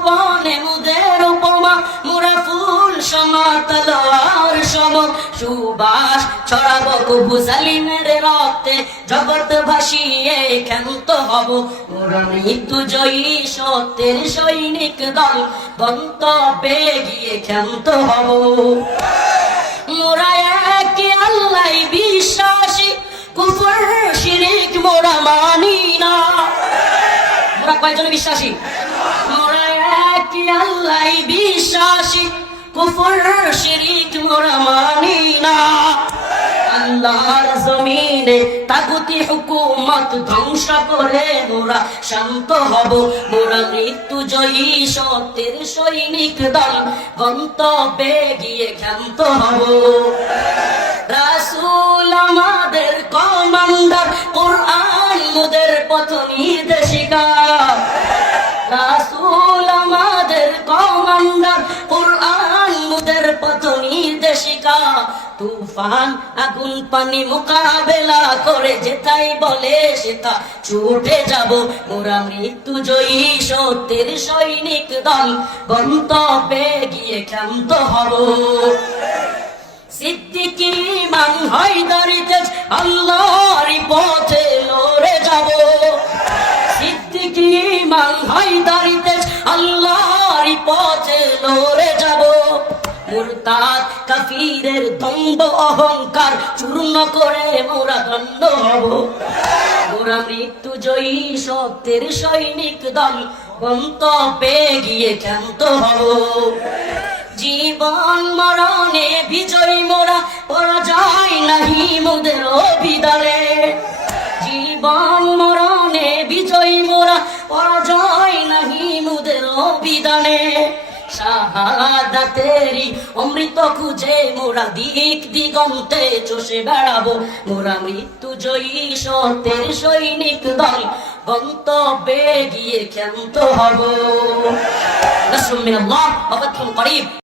বিশ্বভুবনে মুদের উপমা, মুরা ফুল সমাতলোয়ার সম সুবাস ছড়াব কবু সালিমের রক্তে, জগৎ ভাসিয়ে ক্ষান্ত হব। মোরা মৃত্যু জয়ী সত্যের সৈনিক দল, গন্তব্যে গিয়ে ক্ষান্ত হব। মোরা এক আল্লাহ বিশ্বাসী, কুফর শিরিক মোরা মানি না। মোরা কয়জন বিশ্বাসী? মোরা এক আল্লাহ বিশ্বাসী? কুফর, শিরিক মোরা মানি না। আল্লাহর জমিনে তাগুতি হুকুমত ধ্বংস করে মোরা শান্ত হব। মোরা মৃত্যু জয়ী সত্যের সৈনিক দল গন্তব্যে গিয়ে ক্ষান্ত হব। রাসূল আমাদের কমান্ডার, কোরআন মুদের পথ নির্দেশিকা। তুফান আগুন পানি মোকাবেলা করে যেটাই বলে সেটা ছুটে যাব। মোরা মৃত্যু জয়ী সত্যের সৈনিক দল, গন্তব্যে গিয়ে ক্ষান্ত হব। সিদ্দিকি মান হায়দারিতে আল্লাহর পথে লড়ে যাব। সিদ্দিকি মান হায়দারিতে আল্লাহর মুরতাদ কাফিরের দ্বন্দ্ব অহংকার চূর্ণ করে মোরা দণ্ড হব। মোরা মৃত্যু জয়ী সত্যের সৈনিক দল, গন্তব্যে গিয়ে ক্ষান্ত হব। জীবন মরণে বিজয় মোরা পরাজয় নাহি মোদের অভিদলে জীবন শাহাদাতেরি অমৃত খুঁজে, মোরা দিক দিগন্তে চষে বেড়াবো। মোরা মৃত্যু জয়ী সতের সৈনিক দল, গন্তব্যে গিয়ে ক্ষান্ত হব। নাসরুম মিনাল্লাহ ওয়া ফাতহুন